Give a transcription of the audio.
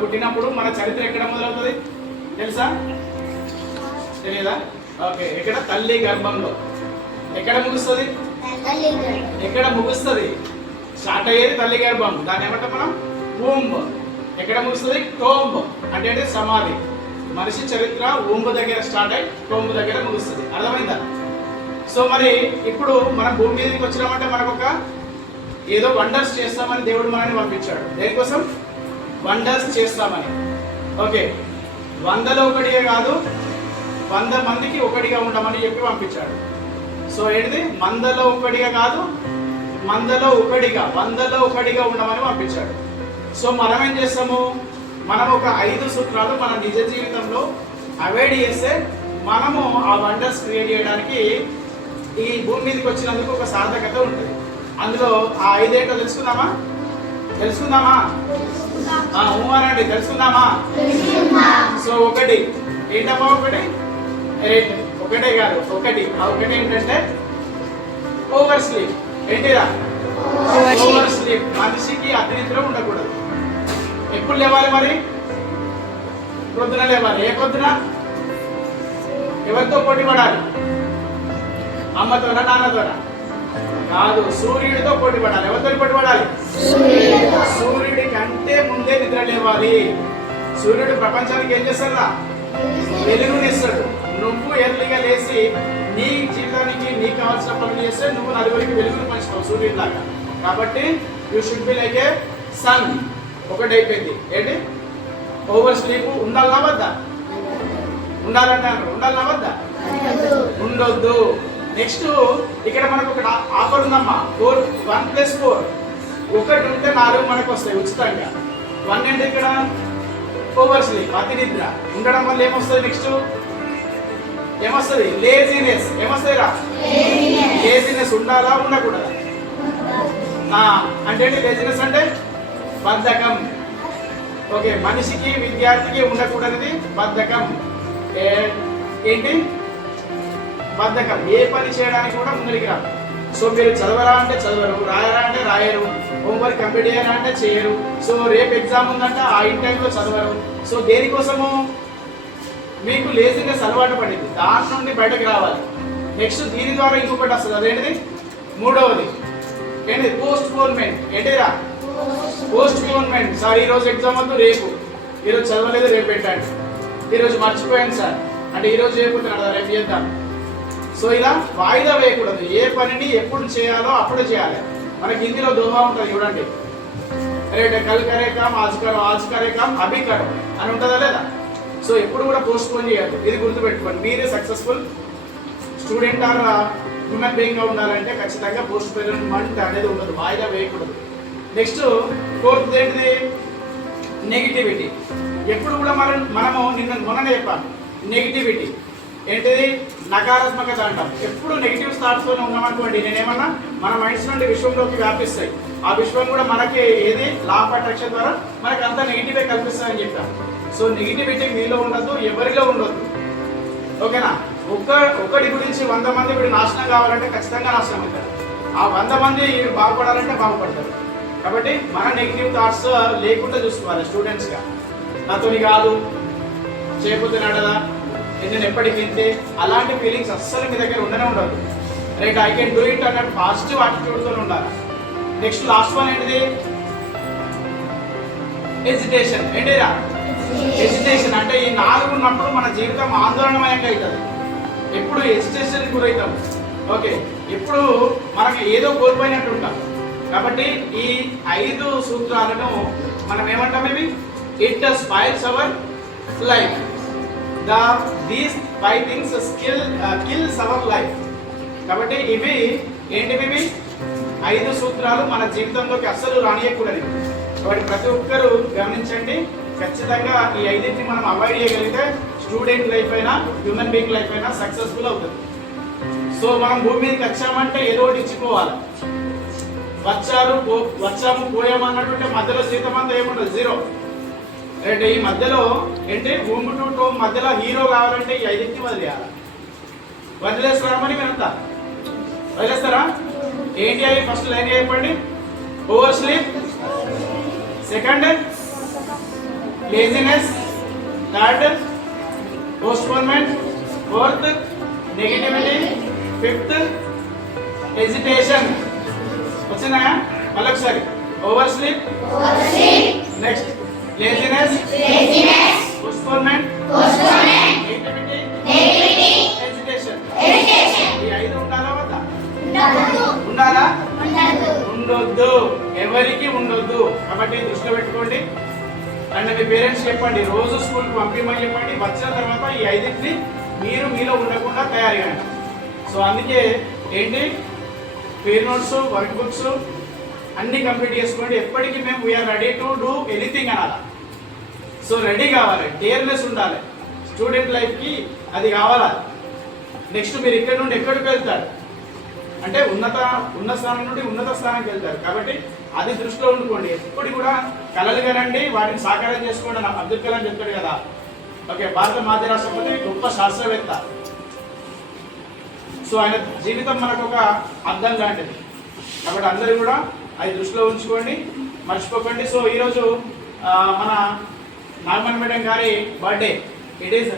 పుట్టినప్పుడు మన చరిత్ర ఎక్కడ మొదలవుతుంది తెలుసా? తెలియదా? ఓకే, ఎక్కడ? తల్లి గర్భంలో. ఎక్కడ ముగుస్తుంది? ఎక్కడ ముగుస్తుంది? స్టార్ట్ అయ్యేది తల్లి గర్భం, దాన్ని ఏమంటాం మనం? ఊంబ్. ఎక్కడ ముగుస్తుంది? టోంబ్. అంటే సమాధి. మనిషి చరిత్ర ఊంబ్ దగ్గర స్టార్ట్ అయ్యి టోంబ్ దగ్గర ముగుస్తుంది. అర్థమైందా? సో మరి ఇప్పుడు మనం భూమి మీదకి వచ్చినామంటే మనకు ఒక ఏదో వండర్స్ చేస్తామని దేవుడు మనల్ని పంపించాడు. దేనికోసం? వండర్స్ చేస్తామని. ఓకే, 100లో ఒకటిగా కాదు, 100 మందికి ఒకటిగా ఉండమని చెప్పి పంపించాడు. సో ఏంటిది? 100లో ఒకటిగా కాదు, 100లో ఒకటిగా, 100లో ఒకటిగా ఉండమని పంపించాడు. సో మనం ఏం చేస్తాము? మనం ఒక 5 సూత్రాలు మన నిజ జీవితంలో అవాయిడ్ చేస్తే మనము ఆ వండర్స్ క్రియేట్ చేయడానికి ఈ భూమి మీదకి వచ్చినందుకు ఒక సార్థకత ఉంటుంది. అందులో ఆ 5 ఏంటో తెలుసుకుందామా? ఊమానండి, తెలుసుకుందామా? సో ఒకటి ఏంటమ్మా? ఒకటే కాదు, ఒకటి. ఆ ఒకటి ఏంటంటే ఓవర్ స్లీప్. ఏంటిరా? Over sleep. మనిషికి అతి నిద్ర ఉండకూడదు. ఎప్పుడు లేవాలి మరి? పొద్దున లేవాలి. ఏ పొద్దున? ఎవరితో పోటీ పడాలి? అమ్మతోనా నాన్నతోనా? కాదు, సూర్యుడితో పోటీ పడాలి. ఎవరితో పోటీ పడాలి? సూర్యుడి కంటే ముందే నిద్ర లేవాలి. సూర్యుడు ప్రపంచానికి ఏం చేస్తాడా? వెలుగునిస్తాడు. నువ్వు ఎర్లీగా లేచి నీ జీవితానికి నీకు కావాల్సిన పనులు చేస్తే నువ్వు నలుగురికి వెలుగును పంచుతావు సూర్యుడిలాగా. కాబట్టి you should be like a sun. ఒకటి అయిపోయింది. ఏంటి? ఓవర్ స్లీప్ ఉండాలా వద్దా? ఉండాలంటారు. ఉండాలా వద్దా? ఉండొద్దు. నెక్స్ట్ ఇక్కడ మనకు ఒక ఆఫర్ ఉందమ్మా. 1+4 ఒకటి ఉంటే 4 మనకు వస్తాయి ఉచితంగా. 1 అంటే ఇక్కడ ఓవర్ స్లీప్, అతి నిద్ర ఉండడం వల్ల ఏమొస్తుంది? నెక్స్ట్ ఏమొస్తుంది? లేజినెస్. ఏమొస్తాయి రా? లేజినెస్. ఉండాలా ఉండకూడదా? అంటే లేజినెస్ అంటే బద్ధకం. ఓకే, మనిషికి విద్యార్థికి ఉండకూడనిది బద్ధకం. ఏంటి? బద్ధకం. ఏ పని చేయడానికి కూడా ముందుకు రాదు. సో మీరు చదవరా అంటే చదవరు, రాయరా అంటే రాయరు, హోంవర్క్ కంప్లీట్ చేయరా అంటే చేయరు. సో రేపు ఎగ్జామ్ ఉందంటే ఆ ఇంటర్లో చదవరు. సో దేనికోసము? మీకు లేజినెస్ అలవాటు పడింది, దాని నుండి బయటకు రావాలి. నెక్స్ట్ దీని ద్వారా ఇంకొకటి వస్తుంది. అదేంటిది? మూడవది ఏంటి? పోస్ట్ పోన్మెంట్. ఏంటిరా? పోస్ట్ పోన్మెంట్. సార్ ఈరోజు ఎగ్జామ్ వద్దు, రేపు. ఈరోజు చదవలేదు, రేపు పెట్టండి. ఈరోజు మర్చిపోయాను సార్ అంటే ఈరోజు చేయకపోతున్నాడు, రేపు చేద్దాం. సో ఇలా వాయిదా వేయకూడదు. ఏ పనిని ఎప్పుడు చేయాలో అప్పుడు చేయాలి. మనకి హిందీలో దోహా ఉంటుంది చూడండి. రేటే కల్ కరే కామ్ ఆజ్ కరో, ఆజ్ కరే కామ్ అభి కరో అని ఉంటుందా లేదా? సో ఎప్పుడు కూడా పోస్ట్ పోన్ చేయద్దు. ఇది గుర్తుపెట్టుకోండి. మీరే successful student or human being గా ఉండాలంటే ఖచ్చితంగా పోస్ట్ పోన్మెంట్ అనేది ఉండదు, వాయిదా వేయకూడదు. నెక్స్ట్ 4th ఏంటిది? నెగిటివిటీ. ఎప్పుడు కూడా మనము మొన్ననే చెప్పాను, నెగిటివిటీ ఏంటిది? నకారాత్మకత అంటాం. ఎప్పుడు నెగిటివ్ థాట్స్తోనే ఉన్నామనుకోండి, నేనేమన్నా మన మైండ్స్ నుండి విశ్వంలోకి వ్యాపిస్తాయి. ఆ విశ్వం కూడా మనకి ఏది? లా ఆఫ్ అట్రాక్షన్ ద్వారా మనకి అంతా నెగిటివే కల్పిస్తాయని చెప్పాను. సో నెగిటివిటీ మీలో ఉండదు, ఎవరిలో ఉండదు. ఓకేనా? ఒకటి గురించి 100 మంది వీడు నాశనం కావాలంటే ఖచ్చితంగా నాశనం అవుతారు. ఆ 100 మంది బాగుపడాలంటే బాగుపడతారు. కాబట్టి మన నెగిటివ్ థాట్స్ లేకుండా చూసుకోవాలి స్టూడెంట్స్గా. నాతోని కాదు, చేయకపోతే నడదా, నేను ఎప్పటికీ ఇంతే, అలాంటి ఫీలింగ్స్ అస్సలు మీ దగ్గర ఉండనే ఉండదు. Right, I can do it అన్నట్టు పాజిటివ్ యాటిట్యూడ్తో ఉండాలి. నెక్స్ట్ లాస్ట్ వన్ ఏంటిది? హెజిటేషన్. ఏంటిరా? హెజిటేషన్ అంటే ఈ 4 ఉన్నప్పుడు మన జీవితం ఆందోళనమయంగా అవుతుంది. ఎప్పుడు హెజిటేషన్ గురవుతాం. ఓకే, ఎప్పుడు మనం ఏదో కోల్పోయినట్టు ఉంటాం. కాబట్టి ఈ 5 సూత్రాలను మనం ఏమంటాం? ఇవి it spoils our life. These 5 things kills our life. కాబట్టి ఇవి ఏంటివి? ఇవి 5 సూత్రాలు మన జీవితంలోకి అస్సలు రానియకూడదు. కాబట్టి ప్రతి ఒక్కరూ గమనించండి. ఖచ్చితంగా ఈ 5ని మనం అవాయిడ్ చేయగలిగితే స్టూడెంట్ లైఫ్ అయినా హ్యూమన్ బీయింగ్ లైఫ్ అయినా సక్సెస్ఫుల్ అవుతుంది. సో మనం భూమి మీదకి వచ్చామంటే ఏదో ఒకటి ఇచ్చిపోవాలి. వచ్చాము పోయాము అన్నట్టుంటే మధ్యలో జీవితం ఏముండదు, 0. అంటే ఈ మధ్యలో ఏంటి? ఊంబ్ టు టోమ్ మధ్యలో హీరో కావాలంటే ఈ 5ని వదిలేయాలి. వదిలేస్తారా మరి మీరంతా? వదిలేస్తారా? ఏంటి అవి? ఫస్ట్ లైన్ చెప్పండి. Over sleep, second laziness, third postponement, fourth negativity, fifth hesitation. వచ్చినాయా? మళ్ళీ ఒకసారి over sleep, next laziness, postponement, negativity, hesitation. ఈ ఐదు ఉండాలా వద్దా? ఉండాలా? ఉండొద్దు, ఎవరికి ఉండొద్దు. కాబట్టి దృష్టిలో పెట్టుకోండి. అండ్ మీ పేరెంట్స్ చెప్పండి, రోజు స్కూల్కి పంపించమని చెప్పండి. వచ్చిన తర్వాత ఈ ఐదింటిని మీరు మీలో ఉండకుండా తయారు చేయండి. సో అందుకే ఏంటి, పేర్ నోట్స్, వర్క్ బుక్స్ అన్ని కంప్లీట్ చేసుకోండి. ఎప్పటికీ మేము we are ready to do anything అనాలి. సో రెడీ కావాలి, డేర్నెస్ ఉండాలి. స్టూడెంట్ లైఫ్కి అది కావాలా. నెక్స్ట్ మీరు ఇక్కడ నుండి ఎక్కడికి వెళ్తారు అంటే ఉన్న స్థానం నుండి ఉన్నత స్థానానికి వెళ్తారు. కాబట్టి అది దృష్టిలో ఉండుకోండి. ఎప్పుడు కూడా కలలు కనండి, వాటిని సాకారం చేసుకోండి అని అబ్దుల్ కలాం చెప్తాడు కదా. ఓకే, భారత మాజీ రాష్ట్రపతి, గొప్ప శాస్త్రవేత్త. సో ఆయన జీవితం మనకు ఒక అర్థం లాంటిది. కాబట్టి అందరూ కూడా అది దృష్టిలో ఉంచుకోండి, మర్చిపోకండి. సో ఈరోజు మన నాగమణి మేడం గారి బర్త్డే. It is